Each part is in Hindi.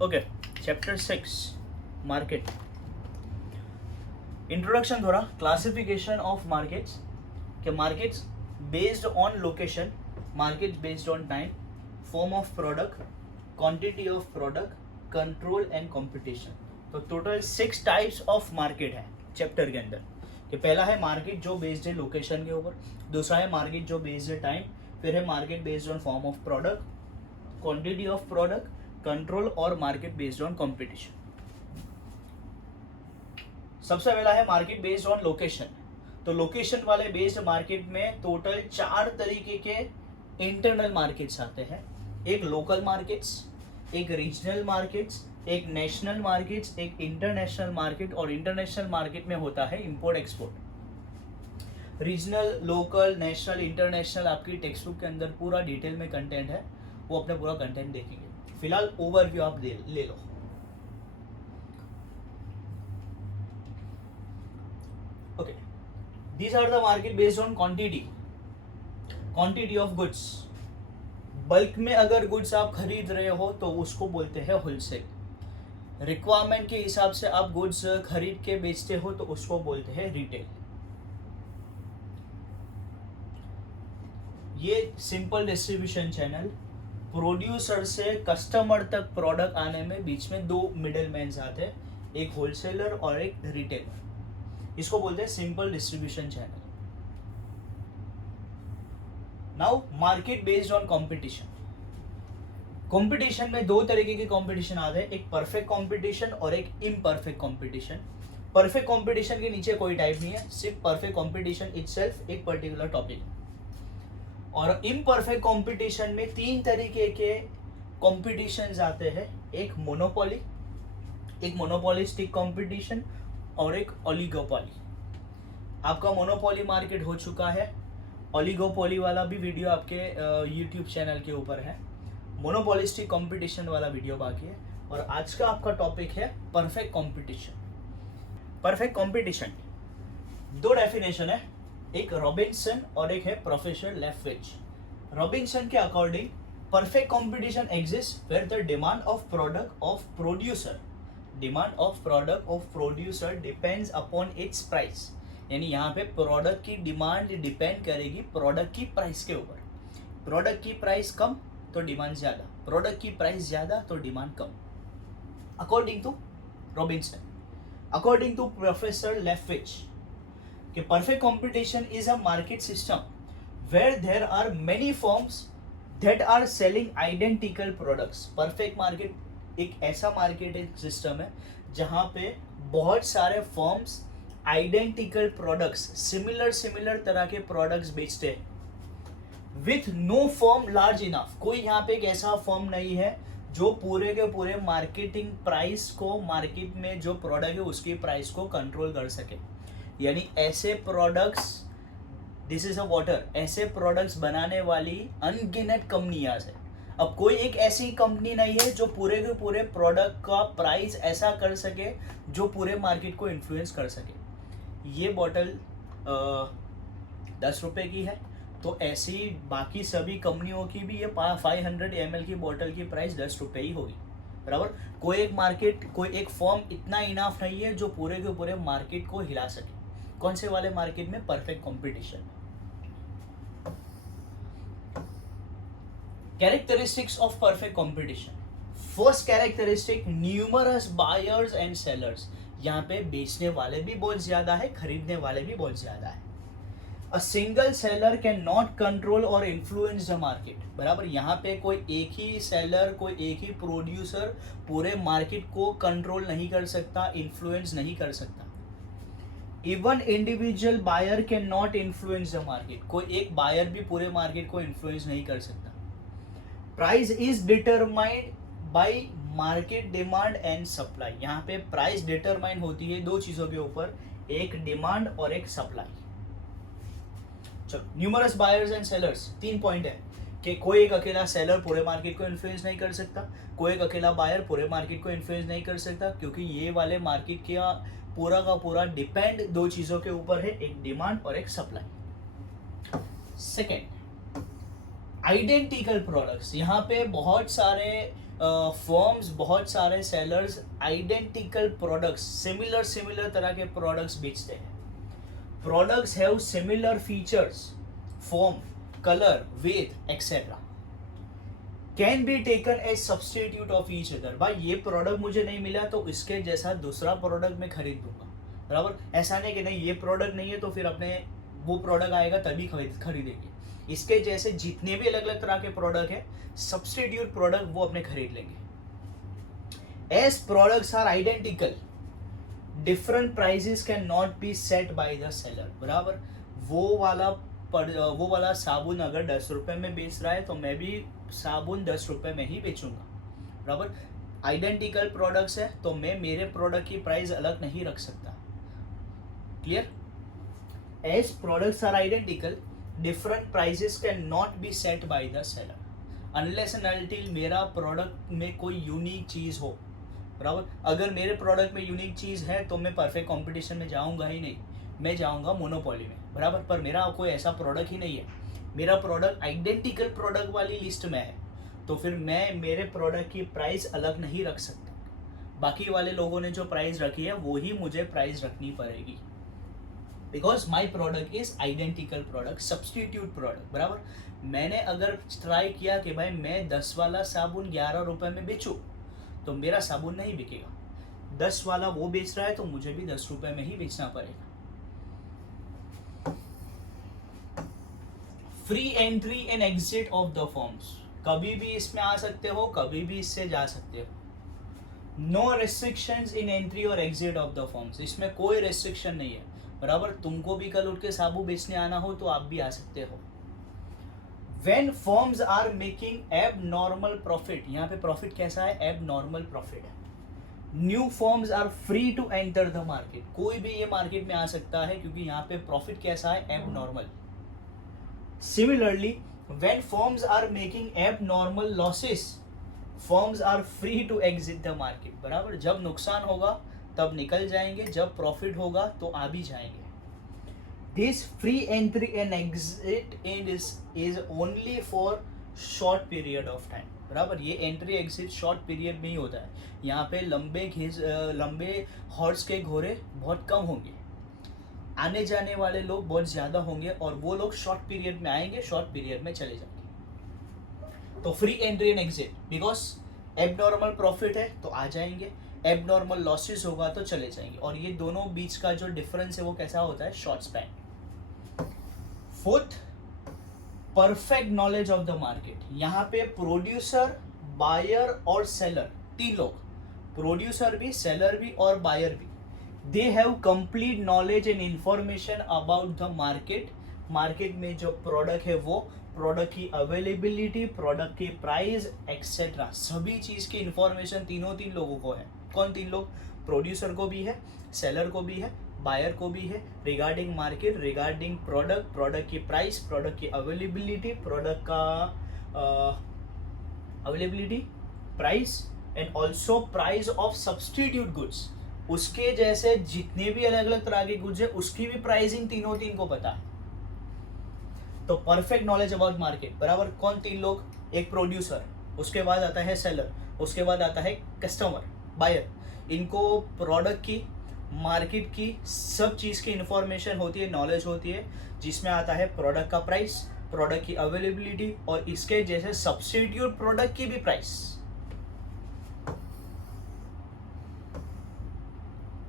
Okay, chapter 6 market introduction. थोड़ा क्लासिफिकेशन ऑफ मार्केट्स के markets based on location, markets based on time, form of product, quantity of product, control and competition. तो टोटल 6 टाइप्स ऑफ मार्केट है चैप्टर के अंदर। कि पहला है मार्केट जो बेस्ड है लोकेशन के ऊपर, दूसरा है मार्केट जो बेस्ड है टाइम, फिर है market based on form of product, quantity of product, control और मार्केट बेस्ड ऑन कंपटीशन। सबसे पहला है मार्केट बेस्ड ऑन लोकेशन। तो लोकेशन वाले बेस्ड मार्केट में टोटल 4 तरीके के इंटरनल मार्केट्स आते हैं। एक लोकल मार्केट्स, एक रीजनल मार्केट्स, एक नेशनल मार्केट्स, एक इंटरनेशनल मार्केट, और इंटरनेशनल मार्केट में होता है import export. Regional, local, national, international आपकी टेक्स्ट बुक के अंदर पूरा डिटेल में कंटेंट है, वो अपने पूरा कंटेंट देखेंगे। फिलहाल ओवरव्यू आप ले लो। Okay, these are the market based on quantity of goods. Bulk में अगर गुड्स आप खरीद रहे हो तो उसको बोलते हैं होलसेल। रिक्वायरमेंट के हिसाब से आप गुड्स खरीद के बेचते हो तो उसको बोलते हैं रिटेल। ये सिंपल डिस्ट्रीब्यूशन चैनल, प्रोड्यूसर से कस्टमर तक प्रोडक्ट आने में बीच में 2 मिडिल मैन आते हैं, एक होलसेलर और एक रिटेलर। इसको बोलते हैं simple distribution channel. Now market based on competition. Competition में 2 तरीके के कंपटीशन आते हैं, एक परफेक्ट कंपटीशन और एक इम्परफेक्ट कंपटीशन। परफेक्ट कंपटीशन के नीचे कोई टाइप नहीं है, सिर्फ परफेक्ट कंपटीशन इटसेल्फ एक पर्टिकुलर टॉपिक। और इम्परफेक्ट कंपटीशन में 3 तरीके के कंपटीशंस आते हैं, एक मोनोपोली, एक मोनोपोलिस्टिक कंपटीशन और एक ओलिगोपोली। आपका मोनोपोली मार्केट हो चुका है, ओलिगोपोली वाला भी वीडियो आपके यूट्यूब चैनल के ऊपर है, मोनोपोलिस्टिक कंपटीशन वाला वीडियो बाकी है, और आज का आपका टॉपिक है perfect competition. Perfect competition 2 definition है, एक रॉबिन्सन और एक है प्रोफेसर लेफ्विच। रॉबिन्सन के according perfect competition exist where the demand of product of producer depends upon its price. यानी यहाँ पे प्रोडक्ट की डिमांड डिपेंड करेगी प्रोडक्ट की प्राइस के ऊपर। प्रोडक्ट की प्राइस कम तो डिमांड ज्यादा, प्रोडक्ट की प्राइस ज्यादा तो डिमांड कम, according to Robinson. According to professor Leftwich, कि perfect competition is a market system where there are many firms that are selling identical products. Perfect market एक ऐसा मार्केटिंग सिस्टम है जहां पे बहुत सारे फर्म्स आइडेंटिकल प्रोडक्ट्स, सिमिलर तरह के प्रोडक्ट्स बेचते हैं with no firm large enough. कोई यहाँ पे एक ऐसा फर्म नहीं है जो पूरे के पूरे मार्केटिंग प्राइस को, मार्केट में जो प्रोडक्ट है उसकी प्राइस को कंट्रोल कर सके। यानी ऐसे products, this is a water, ऐसे प्रोडक्ट्स बनाने वाली अनगिनत कंपनियां है। अब कोई एक ऐसी कंपनी नहीं है जो पूरे के पूरे प्रोडक्ट का प्राइस ऐसा कर सके जो पूरे मार्केट को इन्फ्लुएंस कर सके। ये बॉटल 10 रुपए की है तो ऐसी बाकी सभी कंपनियों की भी ये 500 ml की बॉटल की प्राइस 10 रुपए ही होगी, बराबर। कोई एक फर्म इतना इनाफ नहीं है जो पूरे के पूरे मार्केट को हिला सके। कौन से वाले मार्केट में? Perfect competition. Characteristics of perfect competition. First characteristic, numerous buyers and sellers. यहाँ पे बेचने वाले भी बहुत ज्यादा है, खरीदने वाले भी बहुत ज्यादा है। A single seller can not control और इन्फ्लुएंस द मार्केट, बराबर। यहाँ पे कोई एक ही सेलर, कोई एक ही प्रोड्यूसर पूरे मार्केट को कंट्रोल नहीं कर सकता, इन्फ्लुएंस नहीं कर सकता। Even individual buyer can not influence the market, कोई एक बायर भी पूरे मार्केट को इन्फ्लुएंस नहीं कर सकता। Price is determined by market demand and supply. यहाँ पे प्राइस डिटरमाइन होती है 2 चीजों के ऊपर, एक डिमांड और एक सप्लाई। चलो, numerous buyers and sellers, 3 point है कि कोई एक अकेला सेलर पूरे मार्केट को इन्फ्लुएंस नहीं कर सकता, कोई एक अकेला बायर पूरे मार्केट को इन्फ्लुएंस नहीं कर सकता, क्योंकि ये वाले मार्केट का पूरा का पूरा डिपेंड 2 चीजों के ऊपर है, एक डिमांड और एक सप्लाई। Second, identical products. यहाँ पे बहुत सारे फर्म्स, बहुत सारे सेलर्स आइडेंटिकल प्रोडक्ट्स, सिमिलर तरह के प्रोडक्ट्स बेचते हैं. Products have similar features, form, colour, weight etcetera, can be taken as substitute of each other. भाई ये प्रोडक्ट मुझे नहीं मिला तो इसके जैसा दूसरा प्रोडक्ट मैं खरीद लूंगा, बराबर. ऐसा नहीं कि नहीं ये प्रोडक्ट नहीं है तो फिर अपने वो प्रोडक्ट आएगा तभी खरीदेंगे. इसके जैसे जितने भी अलग अलग तरह के प्रोडक्ट है, सब्सटीट्यूट प्रोडक्ट वो अपने खरीद लेंगे. As products are identical, different prices can not be set by the seller. बराबर. वो वाला साबुन अगर 10 रुपए में बेच रहा है तो मैं भी साबुन 10 रुपए में ही बेचूंगा, बराबर. आइडेंटिकल प्रोडक्ट्स है तो मैं मेरे प्रोडक्ट की प्राइस अलग नहीं रख सकता. Clear. As products are identical, different prices can not be set by the seller unless and until मेरा प्रोडक्ट में कोई यूनिक चीज हो, बराबर. अगर मेरे प्रोडक्ट में यूनिक चीज है तो मैं परफेक्ट कंपटीशन में जाऊंगा ही नहीं, मैं जाऊंगा मोनोपोली में, बराबर. पर मेरा कोई ऐसा प्रोडक्ट ही नहीं है, मेरा प्रोडक्ट आइडेंटिकल प्रोडक्ट वाली लिस्ट में है, तो फिर मैं मेरे प्रोडक्ट की प्राइस अलग नहीं रख सकता. बाकी वाले लोगों ने जो प्राइस रखी है वो ही मुझे प्राइस रखनी पड़ेगी, because my product is identical product, substitute product, बराबर. मैंने अगर ट्राई किया कि भाई मैं 10 वाला साबुन 11 रुपए में बेचूं तो मेरा साबुन नहीं बिकेगा. 10 वाला वो बेच रहा है तो मुझे भी 10 रुपए में ही बेचना पड़ेगा. Free entry and exit of the forms, कभी भी इसमें आ सकते हो, कभी भी इससे जा सकते हो. नो रेस्ट्रिक्शंस इन एंट्री और एग्जिट ऑफ द फॉर्म्स, इसमें कोई रेस्ट्रिक्शन नहीं है, बराबर. तुमको भी कल उठ के साबुन बेचने आना हो तो आप भी आ सकते हो. When firms are making abnormal profit, यहाँ पे प्रॉफिट कैसा है, एबनॉर्मल प्रॉफिट है. New firms are free to enter the market, कोई भी ये मार्केट में आ सकता है क्योंकि यहाँ पे प्रॉफिट कैसा है, abnormal. Similarly when firms are making abnormal losses, firms are free to exit the market, बराबर. जब नुकसान होगा तब निकल जाएंगे, जब प्रॉफिट होगा तो आ भी जाएंगे. This free entry and exit is only for short period of time, बराबर. ये एंट्री एग्जिट शॉर्ट पीरियड में ही होता है. यहाँ पे लंबे हॉर्स के घोड़े बहुत कम होंगे, आने जाने वाले लोग बहुत ज्यादा होंगे और वो लोग शॉर्ट पीरियड में आएंगे, शॉर्ट पीरियड में चले जाएंगे. तो free entry and exit, because abnormal profit है तो आ जाएंगे, एबनॉर्मल लॉसेस होगा तो चले जाएंगे. और ये दोनों बीच का जो डिफरेंस है वो कैसा होता है, short span. Fourth, perfect knowledge of the market. यहाँ पे प्रोड्यूसर, बायर और सेलर, 3 लोग, प्रोड्यूसर भी, सेलर भी और बायर भी, they have complete knowledge and information about the market. Market में जो प्रोडक्ट है वो, प्रोडक्ट की अवेलेबिलिटी, प्रोडक्ट की प्राइस एक्सेट्रा, सभी चीज की इंफॉर्मेशन तीन लोगों को है. कौन 3 लोग, प्रोड्यूसर को भी है, सेलर को भी है, बायर को भी है. Regarding market, regarding product, product की प्राइस, प्रोडक्ट की अवेलेबिलिटी, प्रोडक्ट का availability, price and also price of substitute goods. उसके जैसे जितने भी अलग अलग तरह के गुड्स है उसकी भी प्राइसिंग तीन को पता है. तो परफेक्ट नॉलेज अबाउट मार्केट, बराबर. कौन 3 लोग, एक प्रोड्यूसर, उसके बाद आता है सेलर, उसके बाद आता है कस्टमर, बायर. इनको प्रोडक्ट की, मार्केट की, सब चीज की इंफॉर्मेशन होती है, नॉलेज होती है, जिसमें आता है प्रोडक्ट का प्राइस, प्रोडक्ट की अवेलेबिलिटी और इसके जैसे सब्स्टिट्यूट प्रोडक्ट की भी price.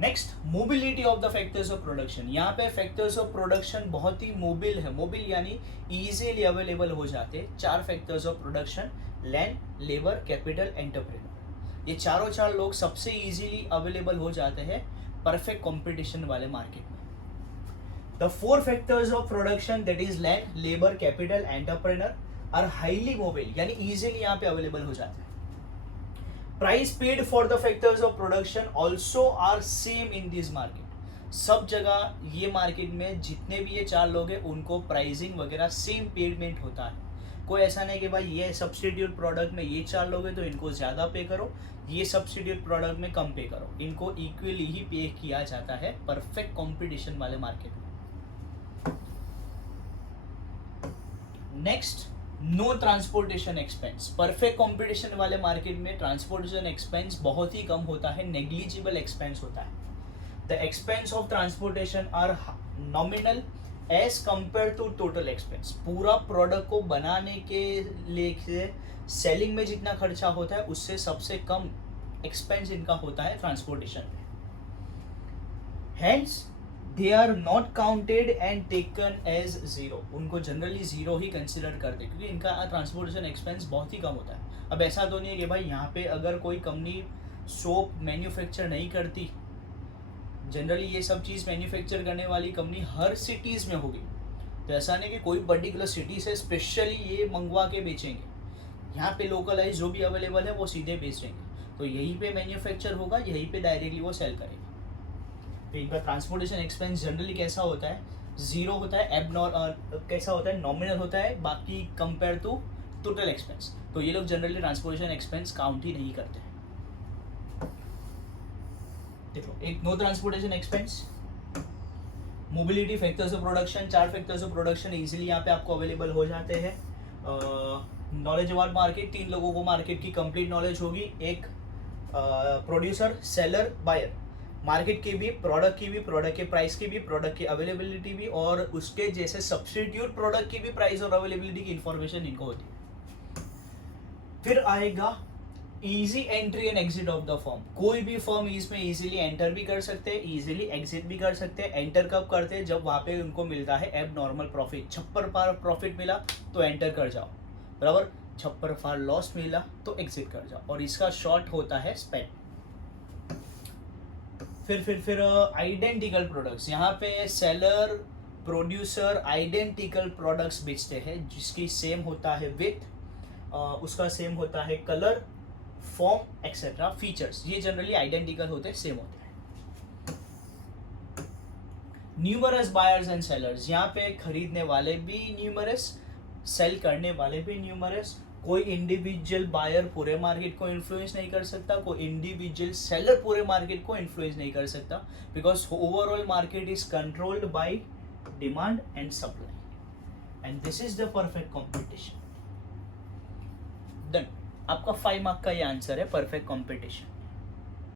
Next, mobility of the factors of production. यहाँ पे फैक्टर्स ऑफ प्रोडक्शन बहुत ही मोबिल है. मोबिल यानी इजीली अवेलेबल हो जाते हैं. 4 factors of production, land, labour, capital, entrepreneur. ये चारों लोग सबसे इजीली अवेलेबल हो जाते हैं परफेक्ट कंपटीशन वाले मार्केट में. The 4 factors of production, that is land, labour, capital, entrepreneur, are highly mobile, यानी इजीली यहाँ पे अवेलेबल हो जाते हैं. Price paid for the factors of production also are same in this market. सब जगह ये मार्केट में जितने भी ये 4 लोग हैं उनको प्राइसिंग वगैरह सेम पेमेंट होता है. कोई ऐसा नहीं कि भाई ये सब्स्टिट्यूट प्रोडक्ट में ये 4 लोग हैं तो इनको ज़्यादा पे करो, ये सब्स्टिट्यूट प्रोडक्ट में कम पे करो. इनको इक्वली ही पे किया जाता है परफेक्ट कंपटीशन वाले मार्केट में. Next, no transportation expense. Perfect competition वाले मार्केट में ट्रांसपोर्टेशन एक्सपेंस बहुत ही कम होता है, नेग्लिजिबल एक्सपेंस होता है। The expense of transportation are nominal as compare to total expense. पूरा प्रोडक्ट को बनाने के लिए सेलिंग में जितना खर्चा होता है उससे सबसे कम एक्सपेंस इनका होता है ट्रांसपोर्टेशन में। Hence they are not counted and taken as zero. उनको जनरली जीरो ही कंसिडर करते हैं क्योंकि इनका ट्रांसपोर्टेशन एक्सपेंस बहुत ही कम होता है। अब ऐसा तो नहीं है कि भाई यहाँ पे अगर कोई कंपनी सोप मैन्युफैक्चर नहीं करती, जनरली ये सब चीज़ मैन्युफैक्चर करने वाली कंपनी हर सिटीज़ में होगी, तो ऐसा नहीं कि कोई पर्टिकुलर सिटी से स्पेशली ये मंगवा के बेचेंगे। यहाँ पे लोकलाइज जो भी अवेलेबल है वो सीधे बेचेंगे, तो यहीं पे मैन्युफैक्चर होगा, यहीं पे डायरेक्टली वो सेल करेंगे। तो इनका ट्रांसपोर्टेशन एक्सपेंस जनरली कैसा होता है, जीरो होता है, कैसा होता है, नॉमिनल होता है, बाकी कंपेयर टू टोटल एक्सपेंस। तो ये लोग जनरली ट्रांसपोर्टेशन एक्सपेंस काउंट ही नहीं करते हैं। देखो, एक no transportation expense, mobility, factors of production, 4 factors of production easily यहाँ पे आपको अवेलेबल हो जाते हैं। नॉलेज अबाउट मार्केट, 3 लोगों को मार्केट की कंप्लीट नॉलेज होगी, एक प्रोड्यूसर, सेलर, बायर। मार्केट की भी, प्रोडक्ट की भी, प्रोडक्ट के प्राइस की भी, प्रोडक्ट की अवेलेबिलिटी भी, और उसके जैसे सब्स्टिट्यूट प्रोडक्ट की भी प्राइस और अवेलेबिलिटी की इंफॉर्मेशन इनको होती है। फिर आएगा easy entry and exit of the firm. कोई भी फर्म इसमें इजीली एंटर भी कर सकते हैं, इजीली एग्जिट भी कर सकते हैं। एंटर कब करते हैं, जब वहाँ पे उनको मिलता है एब नॉर्मल प्रॉफिट। 56 प्रॉफिट मिला तो एंटर कर जाओ, बराबर। 56 लॉस मिला तो एग्जिट कर जाओ, और इसका शॉर्ट होता है स्पेन। फिर आइडेंटिकल प्रोडक्ट्स। यहाँ पे सेलर, प्रोड्यूसर आइडेंटिकल प्रोडक्ट्स बेचते हैं, जिसकी सेम होता है विथ, उसका सेम होता है कलर, फॉर्म एक्सेट्रा, फीचर्स। ये जनरली आइडेंटिकल होते हैं, सेम होते हैं। Numerous buyers and sellers. यहाँ पे खरीदने वाले भी न्यूमरस, सेल करने वाले भी न्यूमरस। कोई इंडिविजुअल बायर पूरे मार्केट को इन्फ्लुएंस नहीं कर सकता, कोई इंडिविजुअल सेलर पूरे मार्केट को इन्फ्लुएंस नहीं कर सकता, because overall market is controlled by demand and supply, and this is the perfect competition. Done. आपका 5 मार्क का ये आंसर है, परफेक्ट कॉम्पिटिशन।